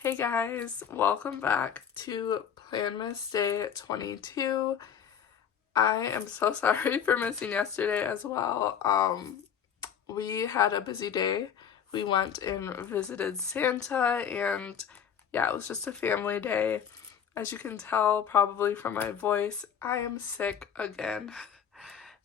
Hey guys, welcome back to Planmas Day 22. I am so sorry for missing yesterday as well. We had a busy day. We went and visited Santa, and yeah, it was just a family day. As you can tell probably from my voice, I am sick again.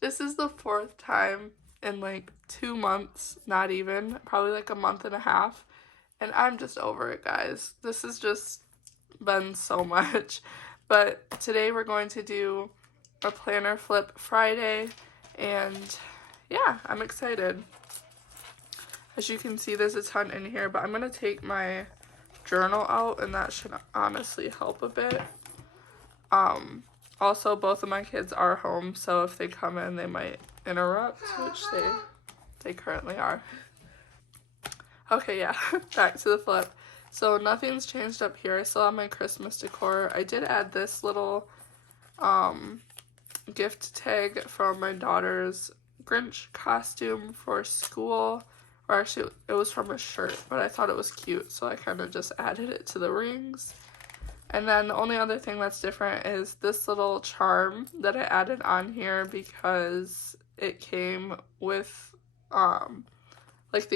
This is the fourth time in like 2 months, not even, probably like a month and a half. And I'm just over it, guys. This has just been so much. But today we're going to do a planner flip Friday. And yeah, I'm excited. As you can see, there's a ton in here. But I'm going to take my journal out. And that should honestly help a bit. Also, both of my kids are home. So if they come in, they might interrupt. Which they currently are. Okay, yeah, back to the flip. So nothing's changed up here. I still have my Christmas decor. I did add this little gift tag from my daughter's Grinch costume for school. Or actually, it was from a shirt, but I thought it was cute, so I kind of just added it to the rings. And then the only other thing that's different is this little charm that I added on here because it came with like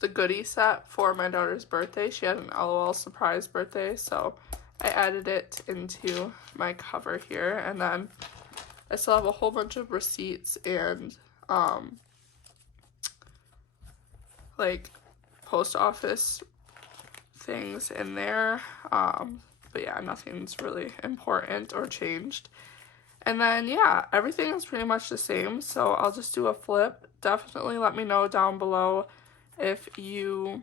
the goodie set for my daughter's birthday. She had an LOL surprise birthday, so I added it into my cover here. And then I still have a whole bunch of receipts and like post office things in there, but yeah, nothing's really important or changed. And then yeah, everything is pretty much the same, so I'll just do a flip. Definitely let me know down below if you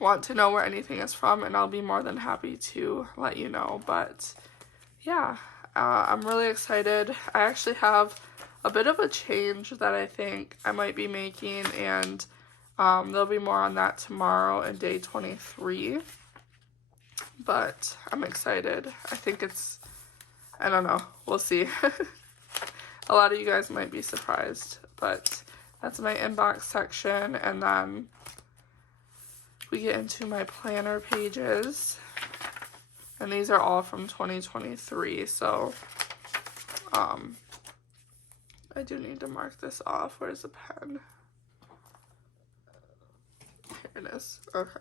want to know where anything is from, and I'll be more than happy to let you know. But yeah, I'm really excited. I actually have a bit of a change that I think I might be making, and there'll be more on that tomorrow in day 23. But I'm excited. I think I don't know, we'll see. A lot of you guys might be surprised, but that's my inbox section, and then we get into my planner pages, and these are all from 2023, so I do need to mark this off. Where's the pen? Here it is. Okay.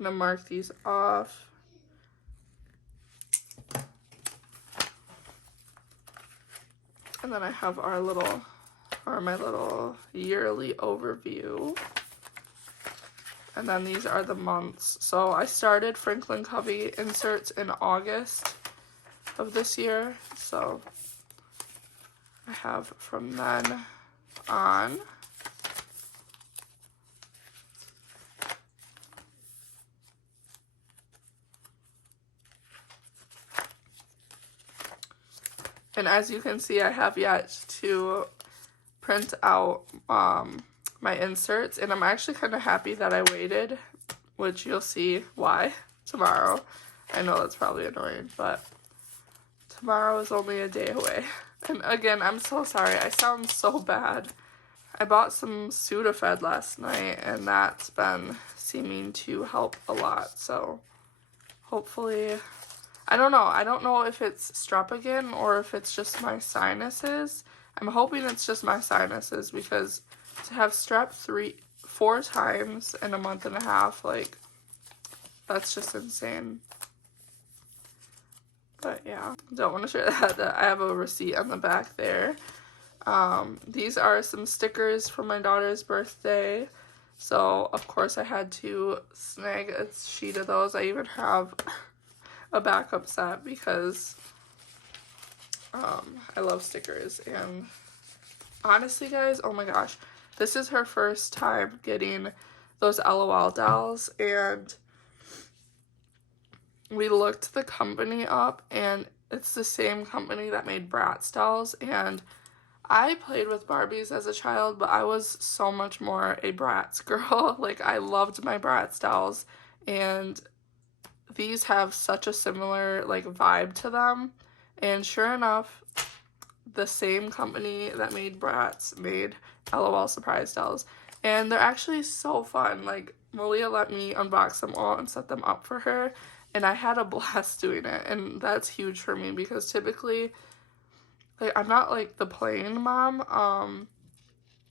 I'm gonna mark these off. And then I have my little yearly overview. And then these are the months. So I started Franklin Covey inserts in August of this year. So I have from then on. And as you can see, I have yet to print out my inserts, and I'm actually kind of happy that I waited, which you'll see why tomorrow. I know that's probably annoying, but tomorrow is only a day away. And again, I'm so sorry. I sound so bad. I bought some Sudafed last night, and that's been seeming to help a lot, so hopefully. I don't know if it's strep again or if it's just my sinuses. I'm hoping it's just my sinuses, because to have strep 4 times in a month and a half, like, that's just insane. But yeah, don't want to share that. I have a receipt on the back there. These are some stickers for my daughter's birthday. So, of course, I had to snag a sheet of those. I even have a backup set because I love stickers. And honestly, guys, oh my gosh, this is her first time getting those LOL dolls, and we looked the company up, and it's the same company that made Bratz dolls. And I played with Barbies as a child, but I was so much more a Bratz girl. Like, I loved my Bratz dolls, and these have such a similar like vibe to them. And sure enough, the same company that made Bratz made LOL surprise dolls, and they're actually so fun. Like, Mariyea let me unbox them all and set them up for her, and I had a blast doing it, and that's huge for me because typically, like, I'm not like the playing mom,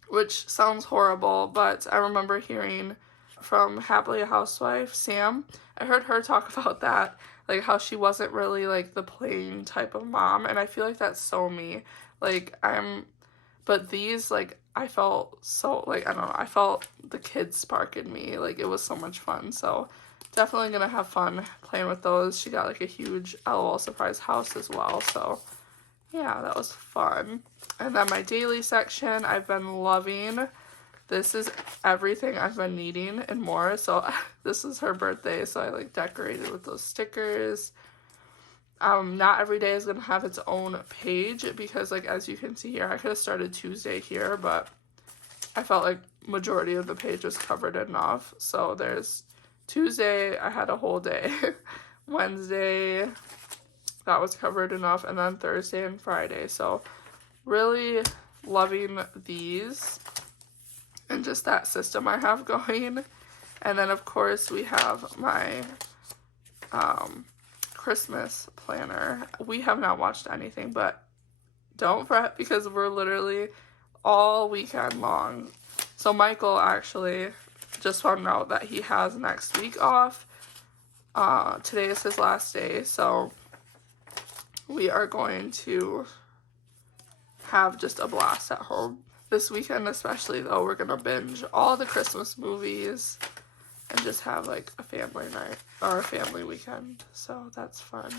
which sounds horrible, but I remember hearing from Happily a Housewife, Sam, I heard her talk about that, like how she wasn't really like the playing type of mom, and I feel like that's so me. Like, but these, like, I felt so, like, I don't know, I felt the kid spark in me, like, it was so much fun, so definitely gonna have fun playing with those. She got, like, a huge LOL surprise house as well, so yeah, that was fun. And then my daily section, I've been loving. This is everything I've been needing and more. So this is her birthday, so I like decorated with those stickers. Not every day is gonna have its own page because, like, as you can see here, I could have started Tuesday here, but I felt like majority of the page was covered enough. So there's Tuesday, I had a whole day. Wednesday, that was covered enough, and then Thursday and Friday. So really loving these and just that system I have going. And then of course we have my Christmas planner. We have not watched anything, but don't fret because we're literally all weekend long. So Michael actually just found out that he has next week off. Today is his last day, so we are going to have just a blast at home. This weekend especially, though, we're going to binge all the Christmas movies and just have, like, a family night, or a family weekend, so that's fun.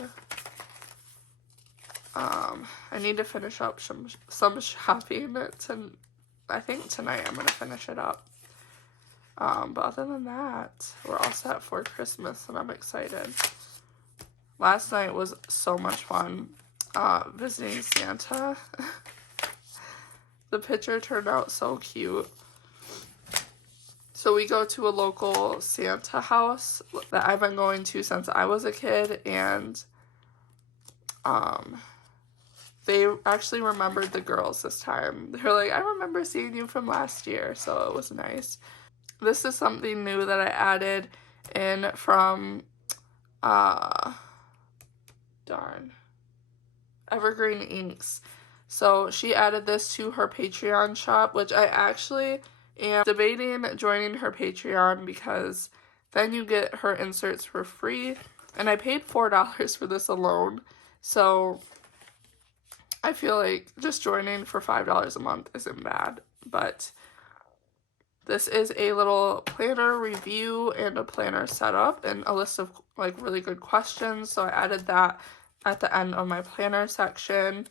I need to finish up some shopping. I think tonight I'm going to finish it up. But other than that, we're all set for Christmas, and I'm excited. Last night was so much fun, visiting Santa. The picture turned out so cute. So we go to a local Santa house that I've been going to since I was a kid, and they actually remembered the girls this time. They were like, I remember seeing you from last year, so it was nice. This is something new that I added in from, Evergreen Inks. So she added this to her Patreon shop, which I actually am debating joining her Patreon because then you get her inserts for free. And I paid $4 for this alone. So I feel like just joining for $5 a month isn't bad. But this is a little planner review and a planner setup and a list of, like, really good questions. So I added that at the end of my planner section.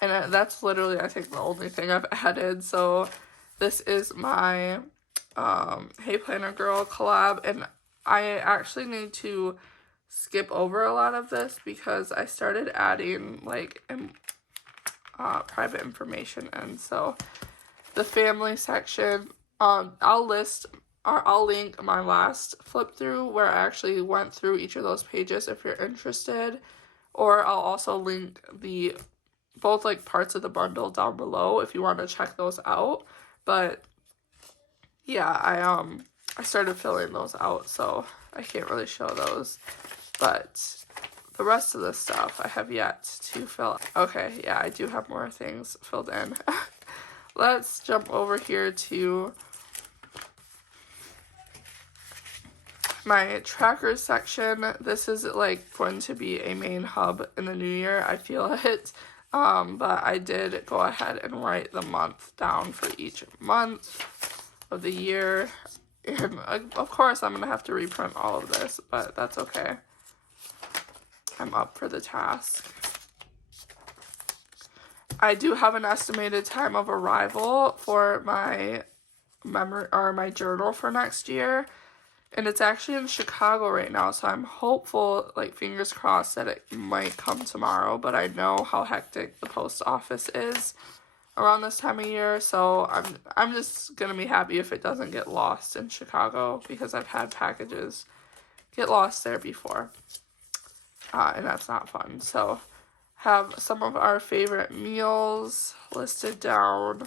And that's literally, I think, the only thing I've added. So this is my Hey Planner Girl collab. And I actually need to skip over a lot of this because I started adding, like, private information. And so the family section, I'll link my last flip through where I actually went through each of those pages if you're interested. Or I'll also link both, like, parts of the bundle down below if you want to check those out. But yeah, I started filling those out, so I can't really show those. But the rest of the stuff I have yet to fill. Okay, yeah, I do have more things filled in. Let's jump over here to my trackers section. This is, like, going to be a main hub in the new year. I feel it. But I did go ahead and write the month down for each month of the year. And of course, I'm going to have to reprint all of this, but that's okay. I'm up for the task. I do have an estimated time of arrival for my my journal for next year. And it's actually in Chicago right now, so I'm hopeful, like, fingers crossed, that it might come tomorrow. But I know how hectic the post office is around this time of year, so I'm just gonna be happy if it doesn't get lost in Chicago because I've had packages get lost there before, and that's not fun. So have some of our favorite meals listed down,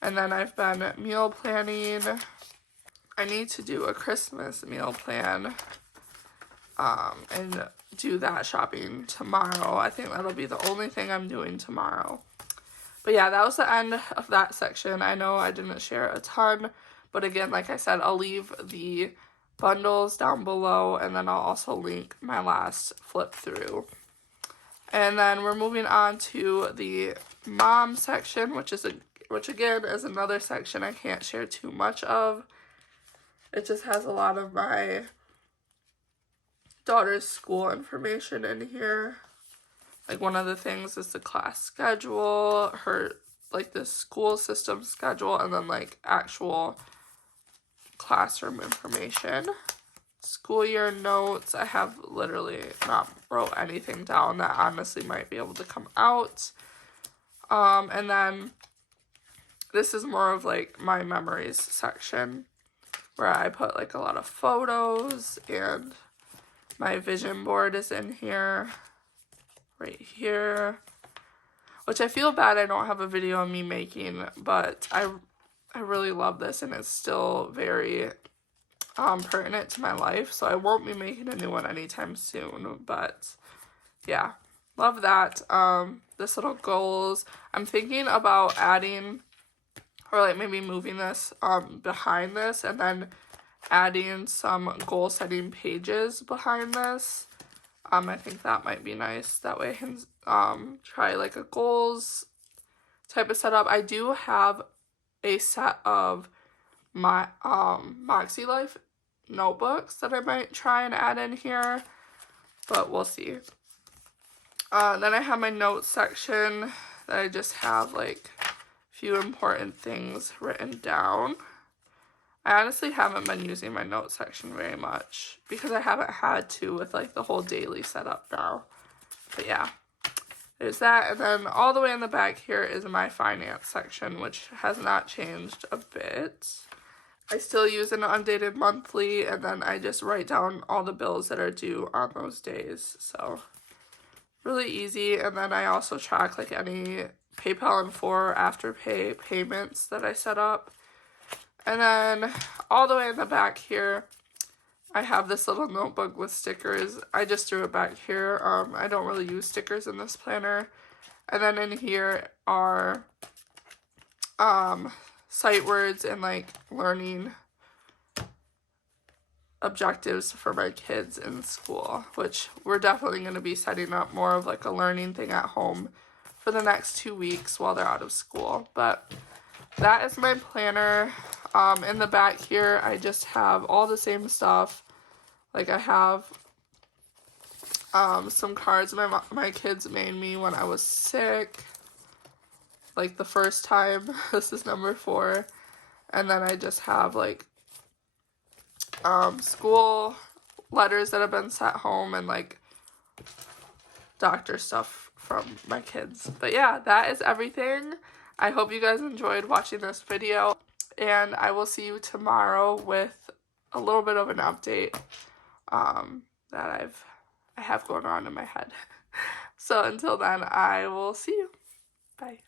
and then I've been meal planning. I need to do a Christmas meal plan and do that shopping tomorrow. I think that'll be the only thing I'm doing tomorrow. But yeah, that was the end of that section. I know I didn't share a ton, but again, like I said, I'll leave the bundles down below, and then I'll also link my last flip through. And then we're moving on to the mom section, which again is another section I can't share too much of. It just has a lot of my daughter's school information in here. Like, one of the things is the class schedule, her, like, the school system schedule, and then, like, actual classroom information. School year notes. I have literally not wrote anything down that honestly might be able to come out. And then this is more of, like, my memories section, where I put, like, a lot of photos, and my vision board is in here. Right here, which I feel bad I don't have a video of me making, but I really love this, and it's still very pertinent to my life, so I won't be making a new one anytime soon. But yeah, love that. This little goals, I'm thinking about adding, or like maybe moving this behind this, and then adding some goal setting pages behind this. I think that might be nice. That way I can try like a goals type of setup. I do have a set of my Moxie Life notebooks that I might try and add in here, but we'll see. Then I have my notes section that I just have like a few important things written down. I honestly haven't been using my notes section very much because I haven't had to with like the whole daily setup now. But yeah, there's that. And then all the way in the back here is my finance section, which has not changed a bit. I still use an undated monthly, and then I just write down all the bills that are due on those days. So really easy. And then I also track like any PayPal and Afterpay payments that I set up. And then all the way in the back here, I have this little notebook with stickers. I just threw it back here. I don't really use stickers in this planner. And then in here are sight words and like learning objectives for my kids in school, which we're definitely going to be setting up more of like a learning thing at home for the next 2 weeks while they're out of school. But that is my planner. In the back here, I just have all the same stuff. Like I have some cards my kids made me when I was sick. Like the first time. This is number 4. And then I just have like school letters that have been sent home and like doctor stuff from my kids. But yeah, that is everything. I hope you guys enjoyed watching this video, and I will see you tomorrow with a little bit of an update that I have going on in my head. So until then, I will see you. Bye.